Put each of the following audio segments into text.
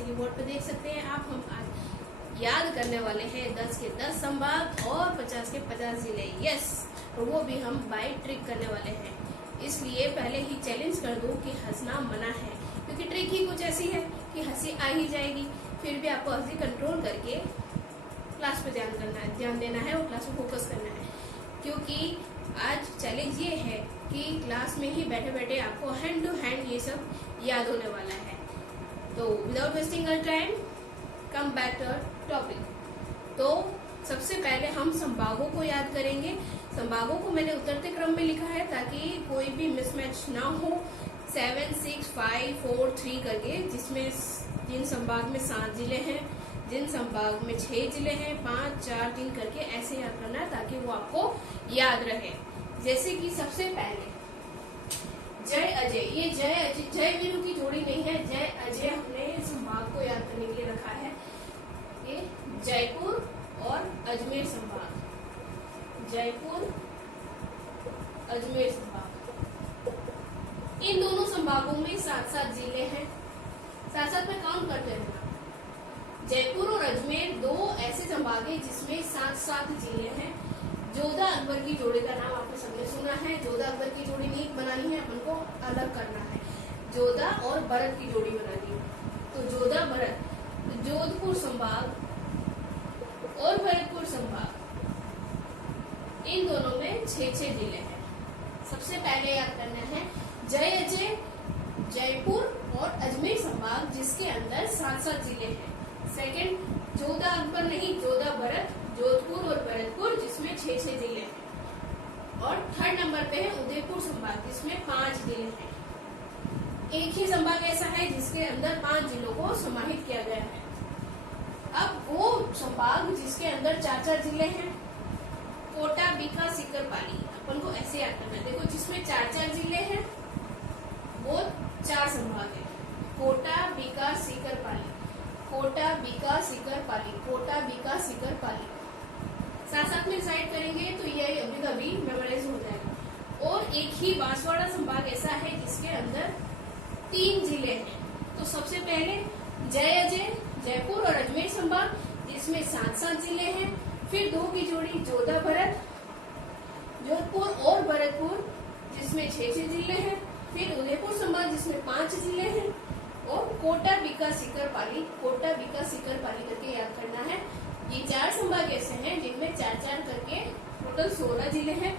जैसे कि बोर्ड पे देख सकते हैं आप, हम आज याद करने वाले हैं 10 के 10 संभाग और 50 के 50 जिले। यस, और वो भी हम बाय ट्रिक करने वाले हैं। इसलिए पहले ही चैलेंज कर दूं कि हंसना मना है, क्योंकि ट्रिक ही कुछ ऐसी है कि हंसी आ ही जाएगी। फिर भी आपको हंसी कंट्रोल करके क्लास पे ध्यान देना है और क्लास में फोकस करना है, क्योंकि आज चैलेंज ये है कि क्लास में ही बैठे बैठे आपको हैंड टू हैंड ये सब याद होने वाला है। तो without wasting our time, come back to topic. तो सबसे पहले हम संभागों को याद करेंगे। संभागों को मैंने उतरते क्रम में लिखा है ताकि कोई भी मिसमैच ना हो। 7, 6, 5, 4, 3 करके, जिसमें जिन संभाग में 7 जिले हैं, जिन संभाग में 6 जिले हैं, 5, 4, 3 करके ऐसे याद करना है ताकि वो आपको याद रहे। जैसे कि सबसे पहले जय अजय, ये जय वीरू की जोड़ी नहीं है, जय अजय हमने संभाग को याद करने के लिए रखा है। ये जयपुर और अजमेर संभाग, जयपुर अजमेर संभाग, इन दोनों संभागों में 7-7 जिले हैं। साथ में काउंट करते हैं। जयपुर और अजमेर दो ऐसे संभाग हैं जिसमें 7-7 जिले हैं। जोधा अकबर की जोड़ी का नाम आपने सबने सुना है। जोधा अकबर की जोड़ी नहीं बनानी है, अपन को अलग करना है। जोधा और भरत की जोड़ी बनानी है। तो जोधा भरत, जोधपुर संभाग और भरतपुर संभाग, इन दोनों में 6-6 जिले हैं। सबसे पहले याद करना है जय अजय, जयपुर और अजमेर संभाग जिसके अंदर 7-7 जिले हैं। सेकंड जोधा अकबर नहीं, जोधा भरत, जोधपुर और भरतपुर जिसमें 6-6 जिले हैं। और थर्ड नंबर पे है उदयपुर संभाग जिसमें 5 जिले हैं। एक ही संभाग ऐसा है जिसके अंदर 5 जिलों को समाहित किया गया है। अब वो संभाग जिसके अंदर 4-4 जिले हैं, कोटा, बीका, सीकर, पाली, अपन को ऐसे याद करना है। देखो, जिसमें 4-4 जिले हैं वो 4 संभाग है। कोटा, बीका, सीकर, पाली, कोटा, बीका, सीकर, पाली, कोटा, बीका, सीकर, पाली। साथ में साइड करेंगे तो ये अभी कभी मेमोराइज हो जाएगा। और एक ही बांसवाड़ा संभाग ऐसा है जिसके अंदर 3 जिले हैं। तो सबसे पहले जय अजय, जयपुर और अजमेर संभाग जिसमें 7-7 जिले हैं। फिर 2 की जोड़ी जोधा भरत, जोधपुर और भरतपुर जिसमें 6-6 जिले हैं। फिर उदयपुर संभाग जिसमें 5 जिले हैं। और कोटा, बीका, सीकर, पाली, कोटा, बीका, सीकर, पाली करके याद करना है। ये 4 संभाग ऐसे हैं जिनमें 4-4 करके टोटल 16 जिले हैं।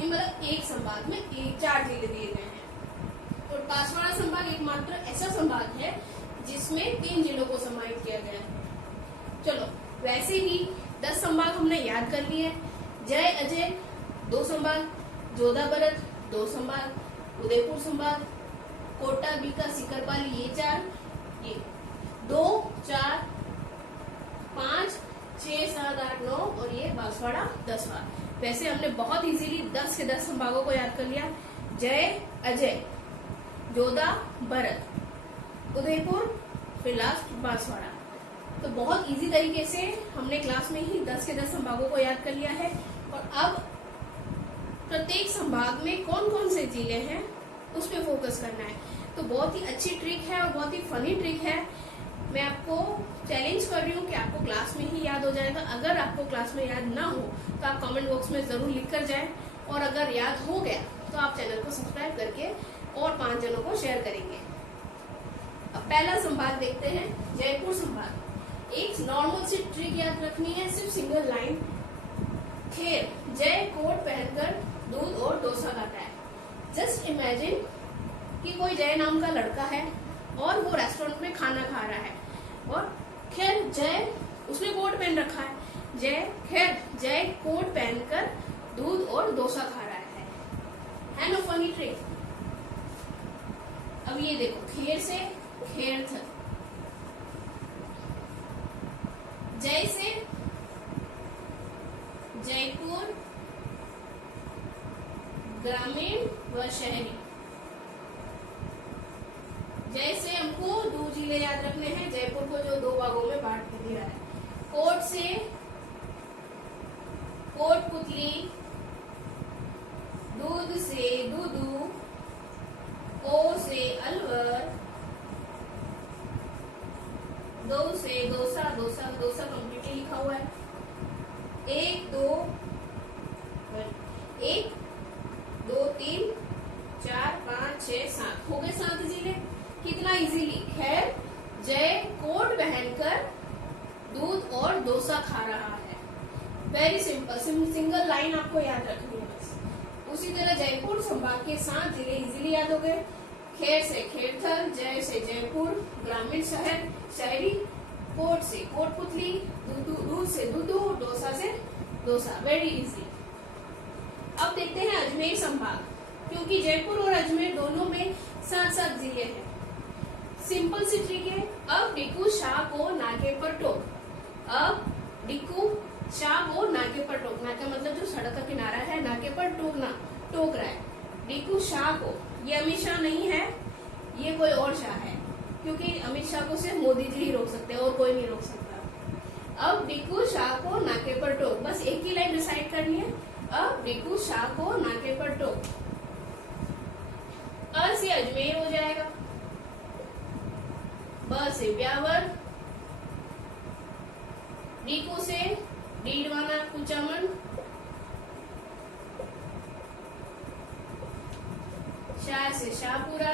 ये मतलब एक संभाग में 4 जिले दिए गए हैं। और बांसवाड़ा संभाग एकमात्र ऐसा संभाग है जिसमें 3 जिलों को समाहित किया गया है। चलो, वैसे ही 10 संभाग हमने याद कर लिए। जय अजय 2 संभाग, जोधा भरत 2 संभाग, उदयपुर संभाग, कोटा, बीका, सीकर, पाली ये 4, ये 2, 4, 5, 6, 7, 8, 9 और ये बांसवाड़ा 10वां। वैसे हमने बहुत इजीली 10 के 10 संभागों को याद कर लिया। जय अजय, जोधा भरत, उदयपुर, फिर लास्ट बांसवाड़ा। तो बहुत इजी तरीके से हमने क्लास में ही 10 के 10 संभागों को याद कर लिया है। और अब प्रत्येक संभाग में कौन कौन से जिले हैं उस पर फोकस करना है। तो बहुत ही अच्छी ट्रिक है और बहुत ही फनी ट्रिक है। मैं आपको चैलेंज कर रही हूँ कि आपको क्लास में ही याद हो जाएगा। अगर आपको क्लास में याद ना हो तो आप कमेंट बॉक्स में जरूर लिख कर जाए, और अगर याद हो गया तो आप चैनल को सब्सक्राइब करके और 5 जनों को शेयर करेंगे। अब पहला संभाग देखते हैं, जयपुर संभाग। एक नॉर्मल सी ट्रिक याद रखनी है, सिर्फ सिंगल लाइन। खेर, जय कोट पहनकर दूध और डोसा खाता है। जस्ट इमेजिन कि कोई जय नाम का लड़का है और वो रेस्टोरेंट में खाना खा रहा है, और खैर जय उसने कोट पहन रखा है। जय कोट पहनकर दूध और डोसा खा रहा है नो फनी ट्रिक। अब ये देखो, खेर से खेर था, जय से जयपुर ग्रामीण व शहरी। जय से हमको 2 जिले याद रखने हैं, जयपुर को जो 2 भागों में बांट दिया है। कोट से कोटपुतली, दूध से दूधू, ओ से अलवर, दो से दोसा, दोसा दोसा कंप्लीटली लिखा हुआ है। एक दो 3 4 5 6 7 हो गए 7 जिले। कितना इजीली। खैर जय कोट पहनकर दूध और डोसा खा रहा है। वेरी सिंपल, सिंगल लाइन आपको याद रखनी है बस। उसी तरह जयपुर संभाग के 7 जिले इजीली याद हो गए। खेर से खेरथल, जय से जयपुर, ग्रामीण शहर शहरी, कोट से कोटपुतली, दूध से दूधू, डोसा से डोसा। Very easy. अब देखते हैं अजमेर संभाग, क्योंकि जयपुर और अजमेर दोनों में 7 जिले हैं। सिंपल सी ट्रिक है। अब डिक्कू शाह को नाके पर टोक। अब डिक्कू शाह को नाके पर टोक। नाका मतलब जो सड़क का किनारा है, नाके पर टोकना, टोक रहा है। डिक्कू शाह को, ये अमित शाह नहीं है, ये कोई और शाह है, क्योंकि अमित शाह को सिर्फ मोदी जी ही रोक सकते हैं और कोई नहीं रोक सकता। अब डिक्कू शाह को नाके पर टोक, बस एक ही लाइन डिसाइड करनी है। अब डिक्कू शाह को नाके पर टोक। अ से अजमेर हो जाएगा, ब से ब्यावर, डिक्कू से डीडवाना कुचामन, शाह से शाहपुरा,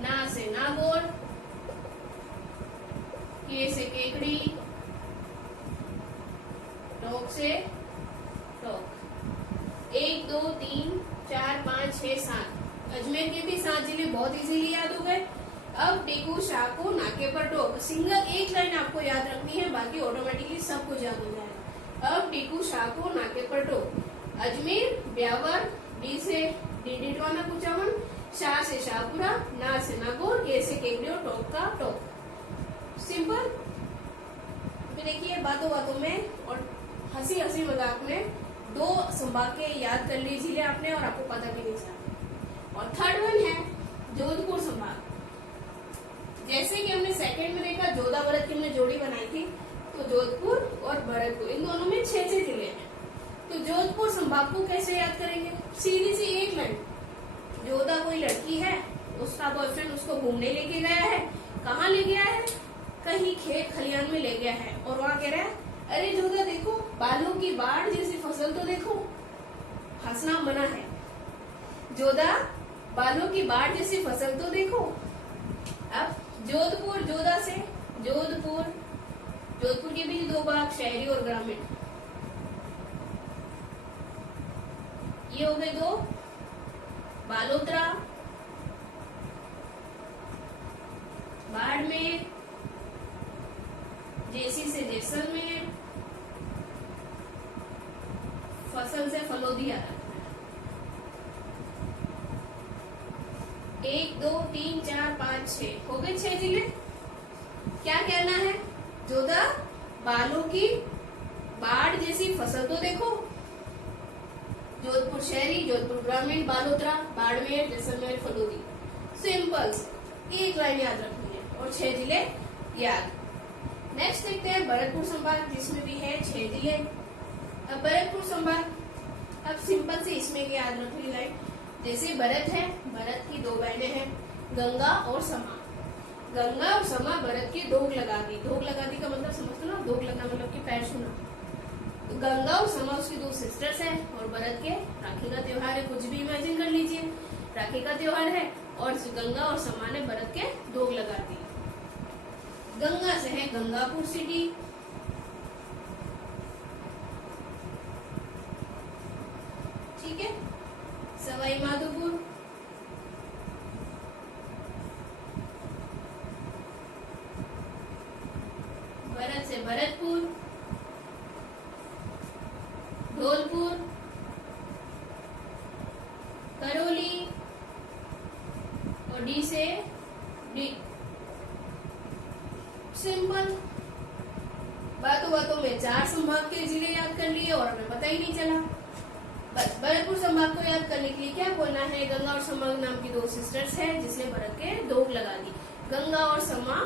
ना से नागौर, के से केकड़ी, टोक से टोक। 1 2 3 4 5 6 7 अजमेर के भी 7 जिले बहुत इजीली याद हो गए। अब डिक्कू शाह को नाके पर टोक। सिंगल एक लाइन आपको याद रखनी है, बाकी ऑटोमेटिकली सब कुछ याद हो जाएगा। अब डिक्कू शाह को नाके पर टोक। अजमेर, ब्यावर, डी से डीडवाना कुचामन, शाह से शाहपुरा, ना से नागौर, के से केकड़ी और टोक का टोक। सिंपल। फिर देखिए बातों बातों में और हंसी हंसी मजाक में 2 संभाग के याद कर ली जिले आपने और आपको पता भी नहीं चला। और थर्ड वन है जोधपुर संभाग। जैसे कि हमने सेकंड में देखा जोधा भरत की हमने जोड़ी बनाई थी, तो जोधपुर और भरतपुर इन दोनों में 6 जिले हैं। तो जोधपुर संभाग को कैसे याद करेंगे? सीधी सी एक लाइन। जोधा कोई लड़की है, उसका बॉयफ्रेंड उसको घूमने लेके गया है। कहाँ ले गया है? कहीं खेत खलियान में ले गया है और वहाँ कह रहा है, अरे जोधा देखो बालों की बाढ़ जैसी फसल तो देखो। हंसना मना है। जोधा बालों की बाढ़ जैसी फसल तो देखो। अब जोधपुर, जोधा से जोधपुर, जोधपुर के भी 2 भाग शहरी और ग्रामीण, ये हो गए 2। बालोतरा, बाड़मेर, जैसी से जैसलमेर, फसल से फलोदिया। 1 2 3 4 5 6 हो गए 6 जिले। क्या कहना है? जोधा बालों की बाढ़ जैसी फसल तो देखो। जोधपुर शहरी, जोधपुर ग्रामीण, बालोतरा, बाड़मेर, जैसलमेर, फलोदी। सिंपल, एक लाइन याद रखनी है और 6 जिले याद। नेक्स्ट देखते हैं भरतपुर संभाग, जिसमें भी है 6 जिले। अब भरतपुर संभाग, अब सिंपल से इसमें की याद रखनी लाइन। जैसे भरत है, भरत की 2 बहनें हैं, गंगा और समा। गंगा और समा भरत की दोग लगा दी। दोग लगा दी का मतलब समझते हो ना? दोग लगा मतलब कि पैर छूना। तो गंगा और समा उसकी 2 सिस्टर्स हैं और भरत के राखी का त्योहार है। कुछ भी इमेजिन कर लीजिए, राखी का त्योहार है और गंगा और समा ने भरत के दोग लगा दी। गंगा से है गंगापुर सिटी, ठीक है। सवाई माधोपुर, भरत से भरतपुर, धौलपुर, करौली और डी से डी। सिंपल। बातों बातों में 4 संभाग के जिले याद कर लिए और हमें पता ही नहीं चला। बस भरतपुर संभाग को याद करने के लिए क्या बोलना है? गंगा और समा नाम की 2 सिस्टर्स हैं जिसने भरत के दोग लगा दी। गंगा और समा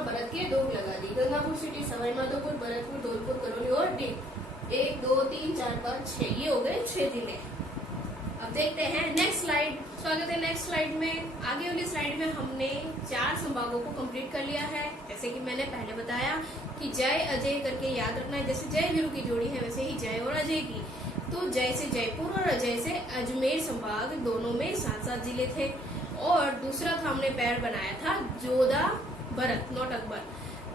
भरत के दोग लगा दी। गंगापुर सिटी, सवाई माधोपुर, भरतपुर, धौलपुर, करौली और डी। 1 2 3 4 5 6 ये हो गए 6 जिले। अब देखते हैं नेक्स्ट स्लाइड। स्वागत है नेक्स्ट स्लाइड में। आगे वाली स्लाइड में हमने 4 संभागों को कंप्लीट कर लिया है। जैसे कि मैंने पहले बताया कि जय अजय करके याद रखना है, जैसे जय वीरू की जोड़ी है वैसे ही जय और अजय की। तो जय से जयपुर और अजय से अजमेर संभाग, दोनों में 7-7 जिले थे। और दूसरा था हमने पैर बनाया था जोधा भरत, नॉट अकबर,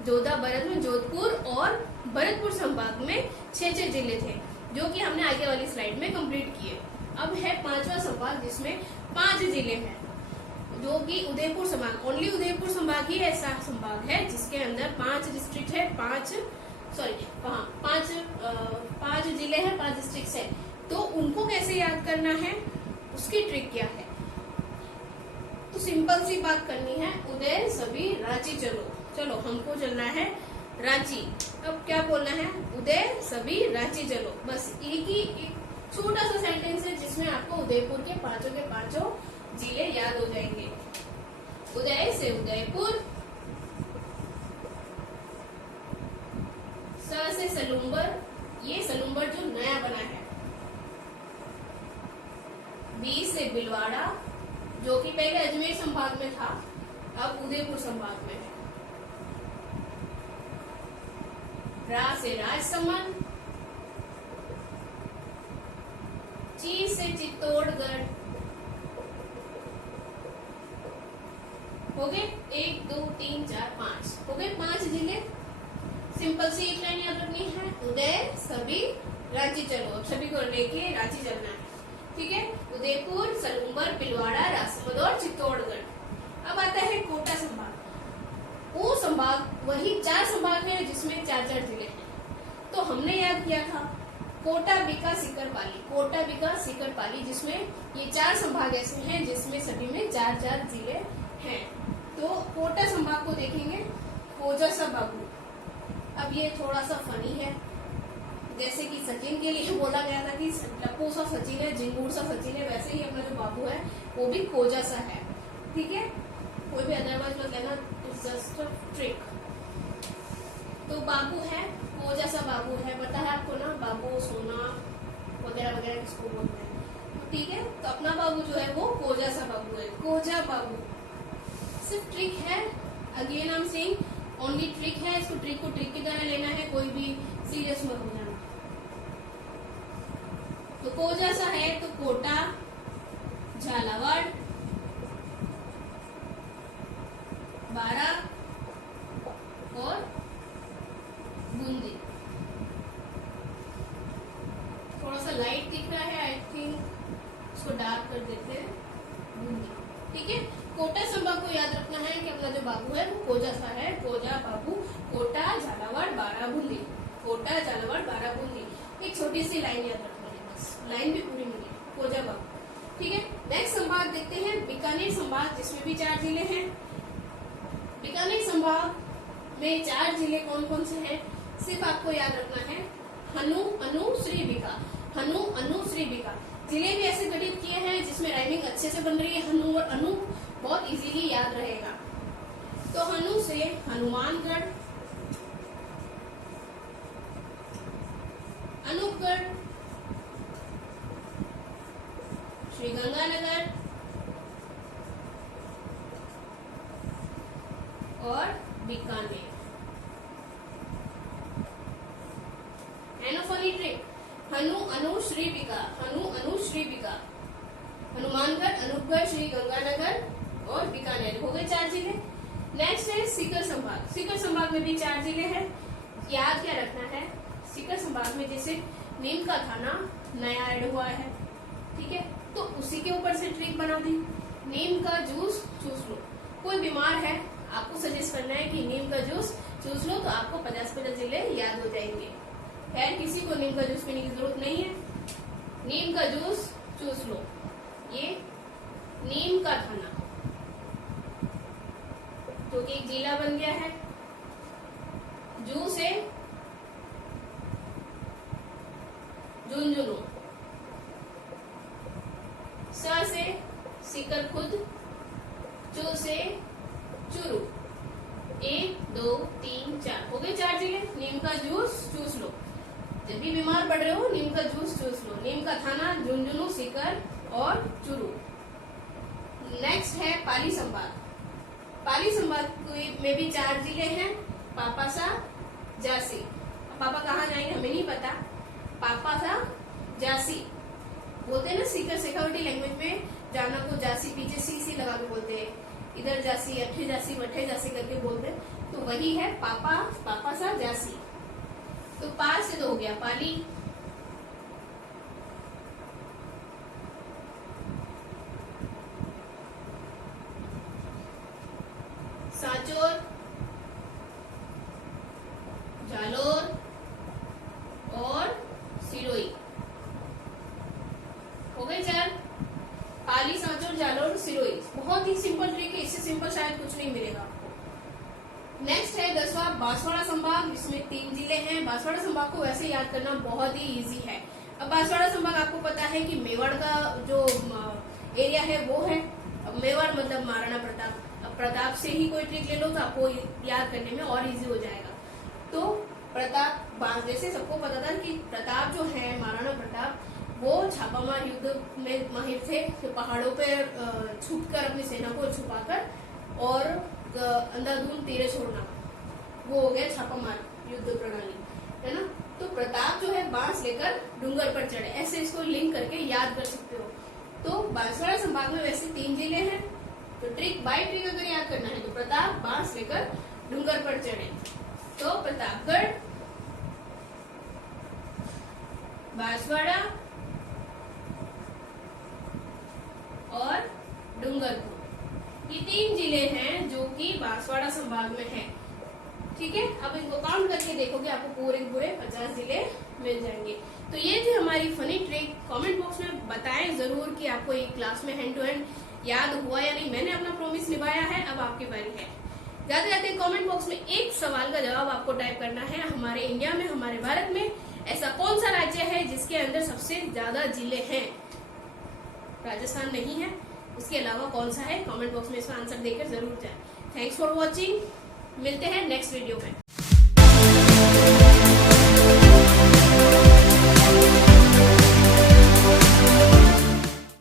जोधा भरत में जोधपुर और भरतपुर संभाग में 6-6 जिले थे, जो कि हमने आगे वाली स्लाइड में कंप्लीट किए। अब है 5वां संभाग जिसमें 5 जिले हैं, जो कि उदयपुर संभाग, ओनली उदयपुर संभाग ही ऐसा संभाग है जिसके अंदर 5 डिस्ट्रिक्ट है, 5 जिले हैं, 5 डिस्ट्रिक्ट है। तो उनको कैसे याद करना है, उसकी ट्रिक क्या है? तो सिंपल सी बात करनी है, उदय सभी रांची चलो, चलो हमको चलना है रांची। अब क्या बोलना है, उदय सभी रांची चलो। बस एक छोटा सा सेंटेंस है जिसमें आपको उदयपुर के पांचों जिले याद हो जाएंगे। उदय से उदयपुर, स से सलूम्बर, ये सलूम्बर जो नया बना है। बी से बिलवाड़ा, जो कि पहले अजमेर संभाग में था, अब उदयपुर संभाग में है। रा से राजसमंद, ची से चित्तौड़गढ़। हो गए 1 2 3 4 5, हो गए 5 जिले। सिंपल सी एक लाइन याद रखनी है, उदय सभी रांची चलो, सभी को लेके रांची चलना है, ठीक है। उदयपुर, सलूम्बर, बिलवाड़ा, राजसमंद और चित्तौड़गढ़। अब आता है कोटा संभाग। वो संभाग वही 4 संभाग है जिसमें 4-4 जिले हैं। तो हमने याद किया था कोटा, बीका, सीकर-पाली, कोटा, बीका, सीकर-पाली, जिसमें ये 4 संभाग ऐसे हैं जिसमें सभी में 4-4 जिले हैं। तो कोटा संभाग को देखेंगे, कोजासा बाबू। अब ये थोड़ा सा फनी है, जैसे कि सचिन के लिए बोला गया था कि लप्पू सा सचिन है, जिंगूर सा सचिन है, वैसे ही अपना जो बाबू है वो भी कोजासा है, ठीक है। कोई भी अदरवाइज मत लेना, इट्स जस्ट अ ट्रिक। तो बाबू है, कोजासा बाबू है, पता है आपको ना, बाबू सोना वगैरह वगैरह किसको बोलते हैं, तो ठीक है। तो अपना बाबू जो है वो कोजासा बाबू है, कोजा बाबू। सिर्फ ट्रिक है, again I am saying only trick है, इसको ट्रिक को ट्रिक की तरह लेना है, कोई भी सीरियस मत हो जाना। तो कोजासा है तो कोटा, झालावाड़, बारा और बूंदी। थोड़ा सा लाइट दिख रहा है, आई थिंक इसको डार्क कर देते हैं, बूंदी, ठीक है। कोटा संभाग को याद रखना है कि अपना जो बाबू है वो कोजासा है, कोजा बाबू, कोटा, झालावाड़, बारा, बूंदी, कोटा, झालावाड़, बारा, बूंदी। एक छोटी सी लाइन याद रखनी है, बस लाइन भी पूरी नहीं है, कोजा बाबू, ठीक है। नेक्स्ट संभाग देखते हैं बीकानेर संभाग, जिसमें भी 4 जिले हैं। बीकानेर संभाग में 4 जिले कौन कौन से हैं, सिर्फ आपको याद रखना है, हनु, अनु, श्री बीका, हनु, अनु, श्री बीका। जिले भी ऐसे गठित किए हैं जिसमें राइमिंग अच्छे से बन रही है, हनु और अनु, बहुत इजीली याद रहेगा। तो हनु से हनुमानगढ़, अनूपगढ़, श्रीगंगानगर और बीकानेर। एनोफनी ट्रिक, हनु, अनु, श्री बीका, हनु, अनु, श्री बीका, हनुमानगढ़, अनूपगढ़, श्रीगंगानगर और बीकानेर, हो गए 4 जिले। नेक्स्ट है सीकर संभाग। सीकर संभाग में भी 4 जिले हैं। याद क्या रखना है, सीकर संभाग में जैसे नीम का थाना नया ऐड हुआ है, ठीक है, तो उसी के ऊपर से ट्रिक बना दी, नीम का जूस चूस लो। कोई बीमार है, आपको सजेस्ट करना है कि नीम का जूस चूस लो, तो आपको 50 जिले याद हो जाएंगे। खैर किसी को नीम का जूस पीने की जरूरत नहीं है, नीम का जूस चूस लो। ये नीम का थाना जो कि एक जिला बन गया है। जू से झुंझुनू, स से सीकर खुद, चू से चुरू। 1 2 3 4, हो गए 4 जिले। नीम का जूस चूस लो, जब भी बीमार पड़ रहे हो नीम का जूस चूस लो। नीम का थाना, झुंझुनू, सीकर और चुरू। नेक्स्ट है पाली संभाग। पाली संभाग में भी 4 जिले हैं, पापासा, झांसी। पापा कहाँ जाएंगे हमें नहीं पता, पापासा, झांसी बोलते हैं ना, सीकर शेखावटी लैंग्वेज में जाना को झांसी पीछे सी लगा के बोलते हैं, इधर झांसी, अठे झांसी, मठे झांसी करके बोलते हैं, तो वही है पापासा, झांसी। तो 5 से 2 हो गया पाली, सांचौर, जालोर और सिरोही हो गए 4। पाली, सांचौर, जालोर, सिरोही। बहुत ही सिंपल ट्रिक है, इससे सिंपल शायद कुछ नहीं मिलेगा आपको। नेक्स्ट है 10वां बांसवाड़ा संभाग, जिसमें 3 जिले हैं। बांसवाड़ा संभाग को वैसे याद करना बहुत ही इजी है। अब बांसवाड़ा संभाग आपको पता है कि मेवाड़ का जो एरिया है वो है, मेवाड़ मतलब महाराणा प्रताप। अब प्रताप से ही कोई ट्रिक ले लो तो आपको याद करने में और इजी हो जाएगा। तो प्रताप, जैसे सबको पता था कि प्रताप जो है, महाराणा प्रताप, वो छापामार युद्ध में माहिर थे। तो पहाड़ों पे छुपकर अपनी सेना को छुपाकर और अंधाधुंध तीरे छोड़ना, वो हो गया छापामार युद्ध प्रणाली, है ना। तो प्रताप जो है बांस लेकर डूंगर पर चढ़े, ऐसे इसको लिंक करके याद कर सकते हो। तो बांसवाड़ा संभाग में वैसे 3 जिले हैं, तो ट्रिक बाय ट्रिक अगर याद करना है तो प्रताप बांस लेकर डूंगर पर चढ़े, तो प्रतापगढ़, बांसवाड़ा और डूंगरपुर, ये 3 जिले हैं जो कि बांसवाड़ा संभाग में हैं। ठीक है, अब इनको काउंट करके देखोगे आपको पूरे 50 जिले मिल जाएंगे। तो ये थी हमारी फनी ट्रिक। कमेंट बॉक्स में बताएं जरूर कि आपको ये क्लास में हैंड टू हैंड याद हुआ या नहीं। मैंने अपना प्रॉमिस निभाया है, अब आपकी बारी है। जाते जाते कमेंट बॉक्स में एक सवाल का जवाब आपको टाइप करना है। हमारे इंडिया में, हमारे भारत में ऐसा कौन सा राज्य है जिसके अंदर सबसे ज्यादा जिले हैं? राजस्थान नहीं है, उसके अलावा कौन सा है? कमेंट बॉक्स में इसका आंसर देकर जरूर जाए। थैंक्स फॉर वॉचिंग, मिलते हैं नेक्स्ट वीडियो में।